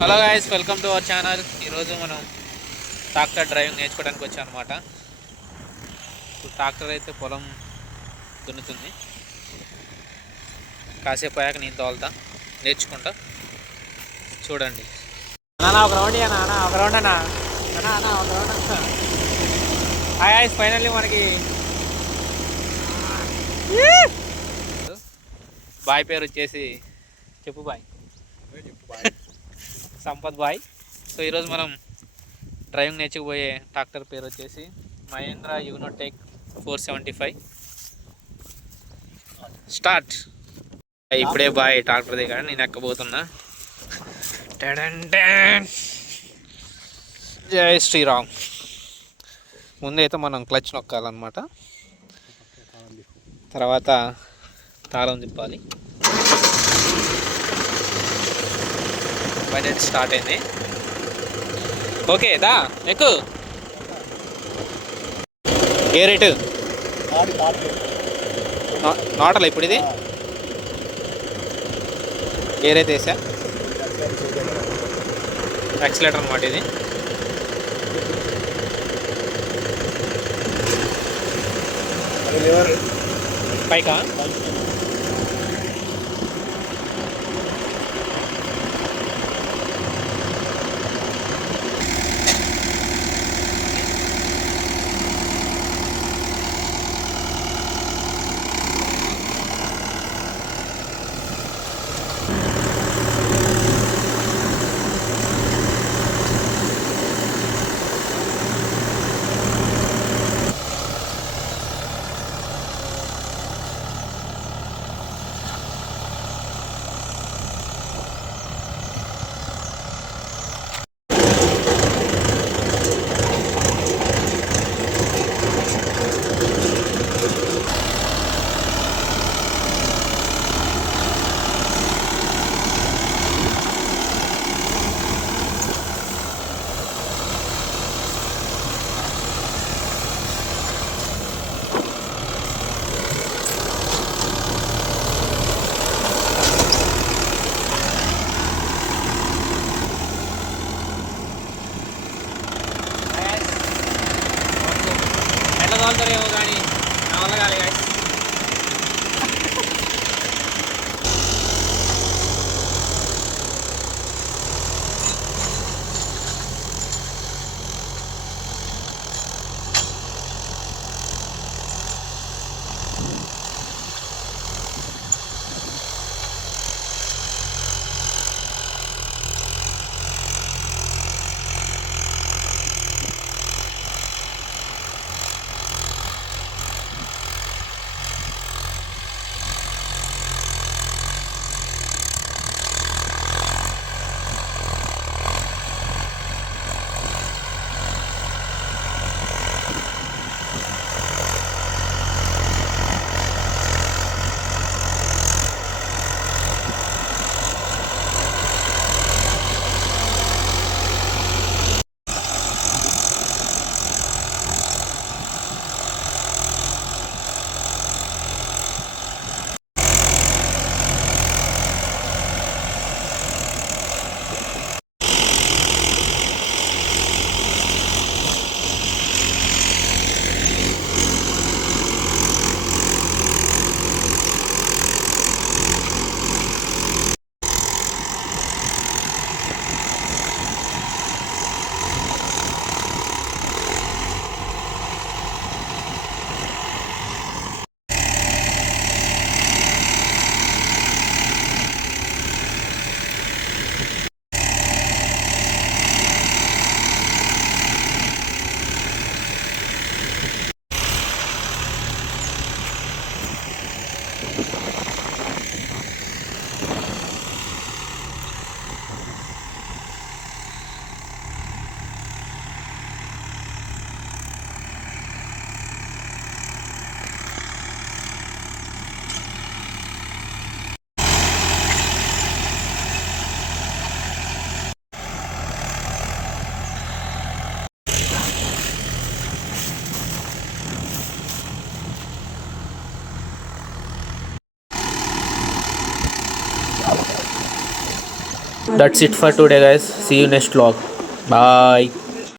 Hello guys, welcome to our channel. ఈరోజు మనం tractor driving నేర్చుకోవడానికి వచ్చాం అనమాట. ఇప్పుడు ట్రాక్టర్ అయితే పొలం దున్నుతుంది. కాసేపు అయ్యాక నేను తోలుతా, నేర్చుకుంటా. చూడండి. అన్నా ఒక రౌండ్ అన్నా, అన్నా ఒక రౌండ్ అన్నా, అన్నా అన్నా ఒక రౌండ్ అన్నా. హాయ్ గైస్, ఫైనల్లీ మనకి బాయ్ పేరు వచ్చేసి చెప్పు బాయ్, సంపత్ బాయ్. సో ఈరోజు మనం డ్రైవింగ్ నేర్చుకుపోయే ట్రాక్టర్ పేరు వచ్చేసి మహేంద్ర యూనోటెక్ 475. స్టార్ట్. ఇప్పుడే బాయ్ ట్రాక్టర్ దిగా నేను ఎక్కబోతున్నా. జై శ్రీరామ్. ముందైతే మనం క్లచ్ నొక్కాలన్నమాట, తర్వాత తాళం తిప్పాలి. బయట స్టార్ట్ అయింది. ఓకే దా ఎక్కు. గేర్ ఎటు నాటలా ఇప్పుడు ఇది గేర్ అయితే వేసా. యాక్సిలేటర్ అనమాట ఇది. పైకా ఎట్లా తోలుతారేమో కానీ నా వల్ల కాలే guys. That's it for today guys, see you next vlog, bye.